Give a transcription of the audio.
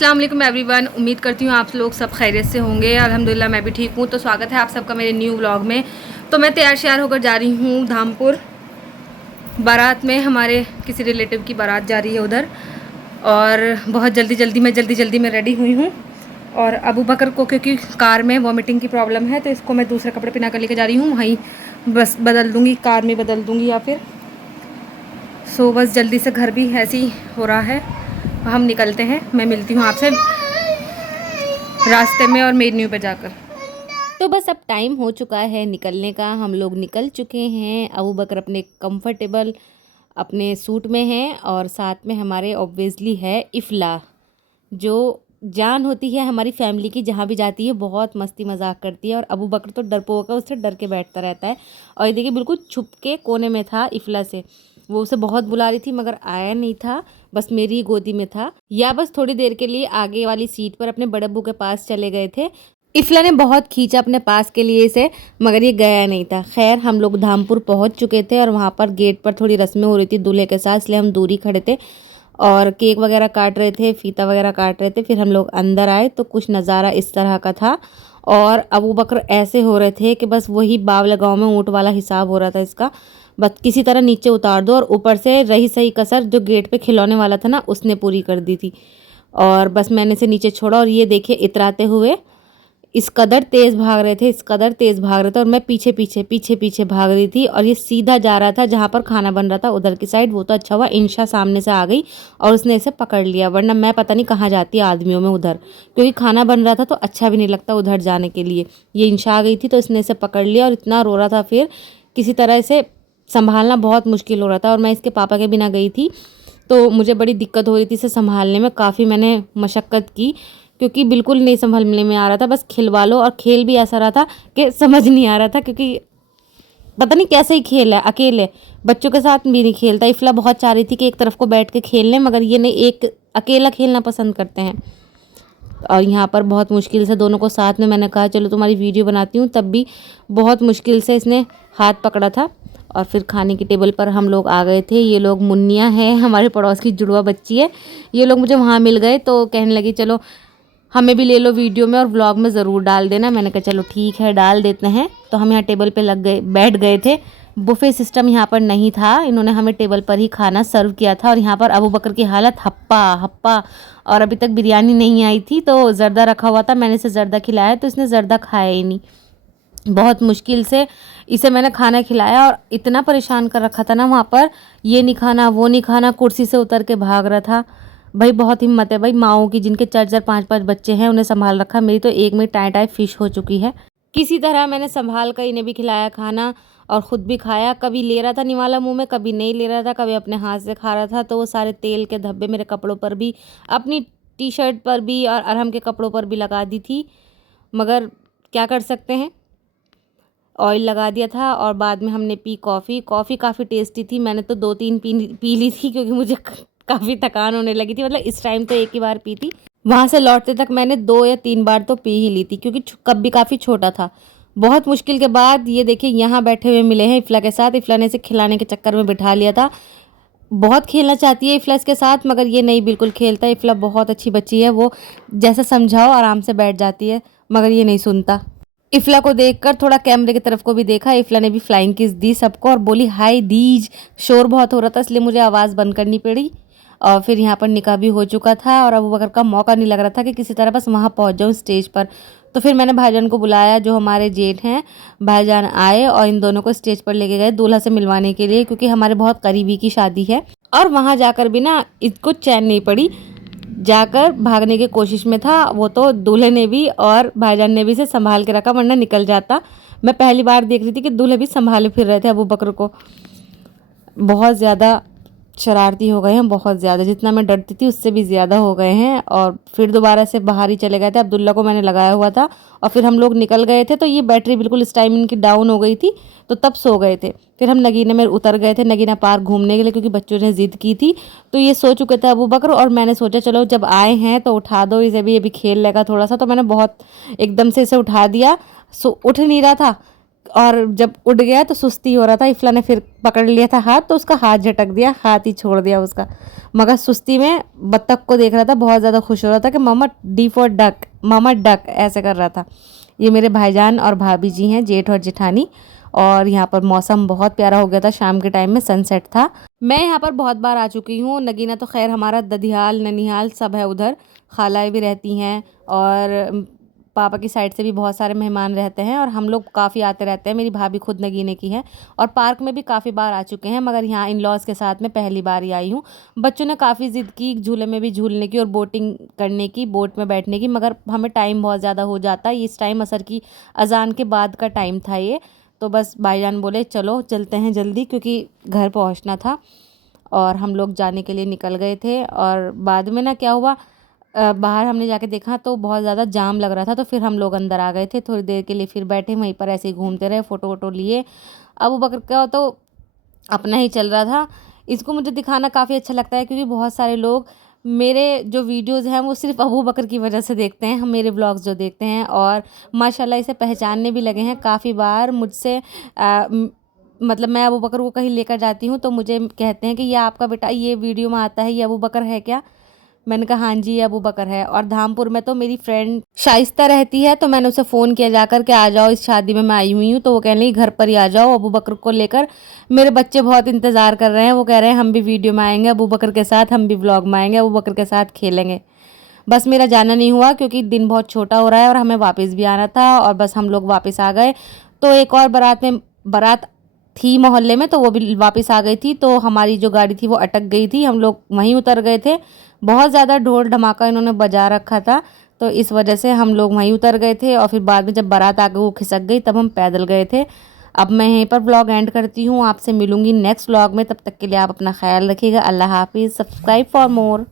अस्सलाम वालेकुम एवरीवन। उम्मीद करती हूँ आप लोग सब खैरियत से होंगे। अल्हम्दुलिल्लाह मैं भी ठीक हूँ। तो स्वागत है आप सबका मेरे न्यू व्लॉग में। तो मैं तैयार श्यार होकर जा रही हूँ धामपुर बारात में। हमारे किसी रिलेटिव की बारात जा रही है उधर, और बहुत जल्दी में रेडी हुई हूँ। और अबू बकर को क्योंकि कार में वॉमिटिंग की प्रॉब्लम है तो इसको मैं दूसरे कपड़े पहना कर लेकर जा रही हूँ। वहीं बस बदल दूँगी, कार में बदल दूँगी या फिर बस जल्दी से घर भी ऐसे ही हो रहा है। हम निकलते हैं, मैं मिलती हूँ आपसे रास्ते में और मेन्यू पे जाकर। तो बस अब टाइम हो चुका है निकलने का। हम लोग निकल चुके हैं। अबू बकर अपने कंफर्टेबल अपने सूट में हैं और साथ में हमारे ऑब्वियसली है इफ़ला, जो जान होती है हमारी फैमिली की, जहाँ भी जाती है बहुत मस्ती मजाक करती है। और अबू बकर तो डरपोक है, उससे डर के बैठता रहता है। और ये देखिए बिल्कुल छुप के कोने में था इफ़ला से। वो उसे बहुत बुला रही थी मगर आया नहीं था, बस मेरी ही गोदी में था, या बस थोड़ी देर के लिए आगे वाली सीट पर अपने बड़े अब्बू के पास चले गए थे। इफ़ला ने बहुत खींचा अपने पास के लिए इसे, मगर ये गया नहीं था। खैर हम लोग धामपुर पहुंच चुके थे और वहाँ पर गेट पर थोड़ी रस्में हो रही थी दूल्हे के साथ, इसलिए हम दूरी खड़े थे और केक वगैरह काट रहे थे, फीता वगैरह काट रहे थे। फिर हम लोग अंदर आए तो कुछ नज़ारा इस तरह का था। और अबू बकर ऐसे हो रहे थे कि बस वही बावला गाँव में ऊँट वाला हिसाब हो रहा था इसका। बस किसी तरह नीचे उतार दो, और ऊपर से रही सही कसर जो गेट पे खिलौने वाला था ना, उसने पूरी कर दी थी। और बस मैंने इसे नीचे छोड़ा और ये देखिए इतराते हुए इस कदर तेज़ भाग रहे थे, इस कदर तेज़ भाग रहे थे, और मैं पीछे पीछे भाग रही थी। और ये सीधा जा रहा था जहाँ पर खाना बन रहा था उधर की साइड। वो तो अच्छा हुआ इंशा सामने से आ गई और उसने इसे पकड़ लिया, वरना मैं पता नहीं कहाँ जाती आदमियों में उधर, क्योंकि खाना बन रहा था तो अच्छा भी नहीं लगता उधर जाने के लिए। ये इंशा आ गई थी तो इसने इसे पकड़ लिया और इतना रो रहा था, फिर किसी तरह इसे संभालना बहुत मुश्किल हो रहा था। और मैं इसके पापा के बिना गई थी तो मुझे बड़ी दिक्कत हो रही थी इसे संभालने में। काफ़ी मैंने मशक्क़त की क्योंकि बिल्कुल नहीं संभलने में आ रहा था। बस खिलवा लो, और खेल भी ऐसा रहा था कि समझ नहीं आ रहा था, क्योंकि पता नहीं कैसे ही खेल है। अकेले बच्चों के साथ भी नहीं खेलता। इफ़ला बहुत चाह रही थी कि एक तरफ को बैठ के खेल लें, मगर ये नहीं, एक अकेला खेलना पसंद करते हैं। और यहाँ पर बहुत मुश्किल से दोनों को साथ में मैंने कहा चलो तुम्हारी वीडियो बनाती हूँ, तब भी बहुत मुश्किल से इसने हाथ पकड़ा था। और फिर खाने की टेबल पर हम लोग आ गए थे। ये लोग मुन्निया है, हमारे पड़ोस की जुड़वा बच्ची है। ये लोग मुझे वहाँ मिल गए तो कहने लगी चलो हमें भी ले लो वीडियो में और व्लॉग में ज़रूर डाल देना। मैंने कहा चलो ठीक है डाल देते हैं। तो हम यहाँ टेबल पे बैठ गए थे। बुफे सिस्टम यहाँ पर नहीं था, इन्होंने हमें टेबल पर ही खाना सर्व किया था। और यहाँ पर अबू बकर की हालत हप्पा हप्पा, और अभी तक बिरयानी नहीं आई थी तो ज़र्दा रखा हुआ था, मैंने इसे ज़र्दा खिलाया तो इसने ज़र्दा खाया ही नहीं। बहुत मुश्किल से इसे मैंने खाना खिलाया, और इतना परेशान कर रखा था ना वहाँ पर, ये नहीं खाना वो नहीं खाना, कुर्सी से उतर के भाग रहा था। भाई बहुत हिम्मत है भाई माओं की, जिनके 4-4 5-5 बच्चे हैं, उन्हें संभाल रखा। मेरी तो एक में टाई टाई फिश हो चुकी है। किसी तरह मैंने संभाल कर इन्हें भी खिलाया खाना और ख़ुद भी खाया। कभी ले रहा था निवाला मुंह में, कभी नहीं ले रहा था, कभी अपने हाथ से खा रहा था। तो वो सारे तेल के धब्बे मेरे कपड़ों पर भी, अपनी टी शर्ट पर भी और अरहम के कपड़ों पर भी लगा दी थी, मगर क्या कर सकते हैं, ऑयल लगा दिया था। और बाद में हमने पी कॉफ़ी। कॉफ़ी काफ़ी टेस्टी थी, मैंने तो 2-3 पी ली थी क्योंकि मुझे काफ़ी थकान होने लगी थी। मतलब इस टाइम तो एक ही बार पी थी, वहाँ से लौटते तक मैंने 2 या 3 बार तो पी ही ली थी, क्योंकि कप भी काफ़ी छोटा था। बहुत मुश्किल के बाद ये देखिए यहाँ बैठे हुए मिले हैं इफ़ला के साथ। इफ़ला ने इसे खिलाने के चक्कर में बिठा लिया था। बहुत खेलना चाहती है इफ़ला इसके साथ, मगर ये नहीं बिल्कुल खेलता। इफ़ला बहुत अच्छी बच्ची है, वो जैसे समझाओ आराम से बैठ जाती है, मगर ये नहीं सुनता। इफ़ला को देखकर थोड़ा कैमरे की तरफ को भी देखा। इफ़ला ने भी फ्लाइंग किस दी सबको और बोली हाय दीज। शोर बहुत हो रहा था इसलिए मुझे आवाज़ बंद करनी पड़ी। और फिर यहाँ पर निकाह भी हो चुका था और अबू बकर का मौका नहीं लग रहा था कि किसी तरह बस वहाँ पहुँच जाऊँ स्टेज पर। तो फिर मैंने भाईजान को बुलाया, जो हमारे जेठ हैं। भाईजान आए और इन दोनों को स्टेज पर लेके गए दूल्हा से मिलवाने के लिए, क्योंकि हमारे बहुत करीबी की शादी है। और वहाँ जाकर भी ना इसको चैन नहीं पड़ी, जाकर भागने की कोशिश में था वो। तो दूल्हे ने भी और भाईजान ने भी इसे संभाल के रखा, वरना निकल जाता। मैं पहली बार देख रही थी कि दूल्हे भी संभाले फिर रहे थे अबू बकर को। बहुत ज़्यादा शरारती हो गए हैं, बहुत ज़्यादा, जितना मैं डरती थी उससे भी ज़्यादा हो गए हैं। और फिर दोबारा से बाहर ही चले गए थे। अब्दुल्ला को मैंने लगाया हुआ था और फिर हम लोग निकल गए थे। तो ये बैटरी बिल्कुल इस टाइम इनकी डाउन हो गई थी, तो तब सो गए थे। फिर हम नगीना में उतर गए थे, नगीना पार्क घूमने के लिए, क्योंकि बच्चों ने ज़िद की थी। तो ये सो चुके थे अबू बकर, और मैंने सोचा चलो जब आए हैं तो उठा दो इसे भी, ये भी खेल लेगा थोड़ा सा। तो मैंने बहुत एकदम से इसे उठा दिया। उठ नहीं रहा था, और जब उड़ गया तो सुस्ती हो रहा था, इफ्ला ने फिर पकड़ लिया था हाथ, तो उसका हाथ झटक दिया, हाथ ही छोड़ दिया उसका। मगर सुस्ती में बत्तख को देख रहा था, बहुत ज़्यादा खुश हो रहा था कि मामा डी फॉर डक, मामा डक ऐसे कर रहा था। ये मेरे भाईजान और भाभी जी हैं, जेठ और जेठानी। और यहाँ पर मौसम बहुत प्यारा हो गया था, शाम के टाइम में सनसेट था। मैं यहाँ पर बहुत बार आ चुकी हूँ। नगीना तो खैर हमारा ददियाल ननिहाल सब है उधर, खालाएँ भी रहती हैं और पापा की साइड से भी बहुत सारे मेहमान रहते हैं और हम लोग काफ़ी आते रहते हैं। मेरी भाभी खुद नगीने की है और पार्क में भी काफ़ी बार आ चुके हैं, मगर यहाँ इन लॉज के साथ में पहली बार ही आई हूँ। बच्चों ने काफ़ी ज़िद की झूले में भी झूलने की और बोटिंग करने की, बोट में बैठने की, मगर हमें टाइम बहुत ज़्यादा हो जाता है। इस टाइम असर की अजान के बाद का टाइम था ये, तो बस भाईजान बोले चलो चलते हैं जल्दी, क्योंकि घर पहुँचना था। और हम लोग जाने के लिए निकल गए थे। और बाद में ना क्या हुआ, बाहर हमने जाके देखा तो बहुत ज़्यादा जाम लग रहा था, तो फिर हम लोग अंदर आ गए थे। थोड़ी देर के लिए फिर बैठे वहीं पर, ऐसे ही घूमते रहे, फ़ोटो वोटो लिए। अबू बकर का तो अपना ही चल रहा था। इसको मुझे दिखाना काफ़ी अच्छा लगता है, क्योंकि बहुत सारे लोग मेरे जो वीडियोज़ हैं वो सिर्फ अबू बकर की वजह से देखते हैं, हम मेरे ब्लॉग्स जो देखते हैं, और माशाल्लाह इसे पहचानने भी लगे हैं। काफ़ी बार मुझसे मतलब मैं अबू बकर को कहीं लेकर जाती हूँ तो मुझे कहते हैं कि ये आपका बेटा ये वीडियो में आता है, ये अबू बकर है क्या? मैंने कहा हाँ जी, ये अबू बकर है। और धामपुर में तो मेरी फ्रेंड शाइस्ता रहती है, तो मैंने उसे फ़ोन किया जाकर कि आ जाओ, इस शादी में मैं आई हुई हूँ। तो वो कह रही घर पर ही आ जाओ अबू बकर को लेकर, मेरे बच्चे बहुत इंतज़ार कर रहे हैं। वो कह रहे हैं हम भी वीडियो में आएंगे अबू बकर के साथ, हम भी व्लॉग में आएंगे, अबू बकर के साथ खेलेंगे। बस मेरा जाना नहीं हुआ, क्योंकि दिन बहुत छोटा हो रहा है और हमें वापस भी आना था, और बस हम लोग वापस आ गए। तो एक और बारात थी मोहल्ले में, तो वो भी वापस आ गई थी। तो हमारी जो गाड़ी थी वो अटक गई थी, हम लोग वहीं उतर गए थे। बहुत ज़्यादा ढोल धमाका इन्होंने बजा रखा था, तो इस वजह से हम लोग वहीं उतर गए थे। और फिर बाद में जब बारात आगे वो खिसक गई, तब हम पैदल गए थे। अब मैं यहीं पर व्लॉग एंड करती हूँ, आपसे मिलूंगी नेक्स्ट व्लॉग में। तब तक के लिए आप अपना ख्याल रखिएगा। अल्लाह हाफिज़। Subscribe for more.